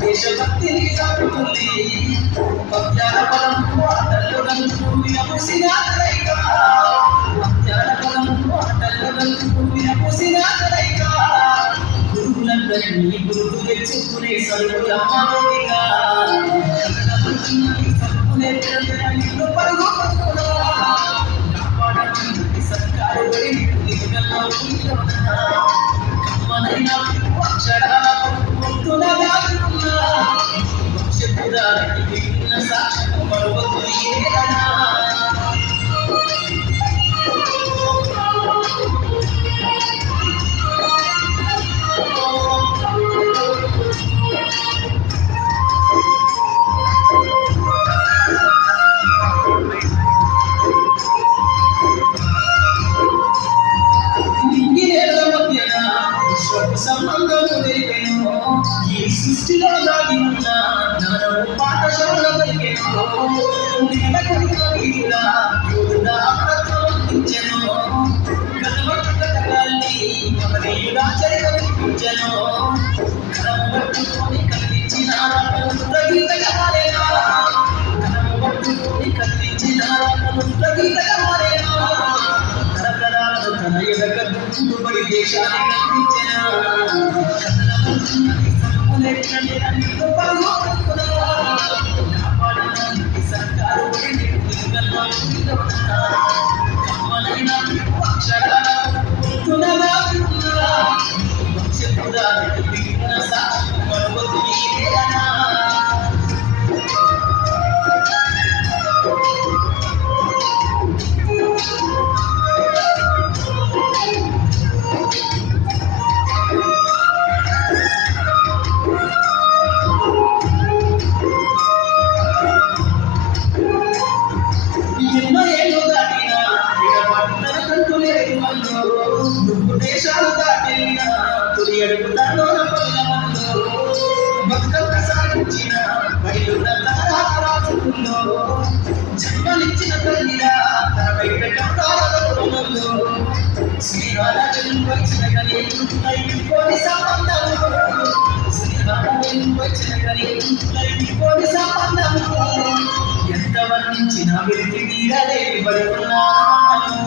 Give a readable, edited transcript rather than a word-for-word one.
దేశభక్తిని సాగుతుంది పద్యాల పదం ఆటల్లో నంచుకుని అపుసినాదరైగా పద్యాల పదం ఆటల్లో నంచుకుని అపుసినాదరైగా గురువులందరినీ గురువు తెచ్చుకునే సరుకులమ్మగా సరుకునే పరుగు కాపాడండి సర్కారు కమ్మనైనా అక్షరాల పొద్దున దాచుకున్నా భవిష్యత్తుదానికి మిగిలిన సాక్ష్యం మరొకరు ఏదైనా సంబంధము తెలిపెను ఈ సృష్టిలో దాగి ఉన్న జ్ఞానము పాఠశాల కలిగెను కనబట్టుకటగాల్ని మహనీయుడా చరిత్రించెను కనము పట్టుకొని కనిపించిన గీతగా మారేనా కనము పట్టుకొని కనిపించిన గీతగా మారేనా తరతరాలను తన ఎదగ గుర్తుపడి దేశాన్ని కనిపించిన సర్కారు సాక్షి మరొకరు నువ్వు దేశాలు దాటిన తొలి అడుగుతాను బతుకంత సాగించిన బయలున్న తారాసుకుల్లో జన్మనిచ్చిన తల్లిరా తన బయట కట్టాలలో శ్రీరాజు వచ్చిన కానీ కొన్ని సంబంధము శ్రీరాజు వచ్చిన కానీ కొన్ని సంబంధము ఎంత వర్ణించిన వెలికి తీరలేని బడుకున్నాను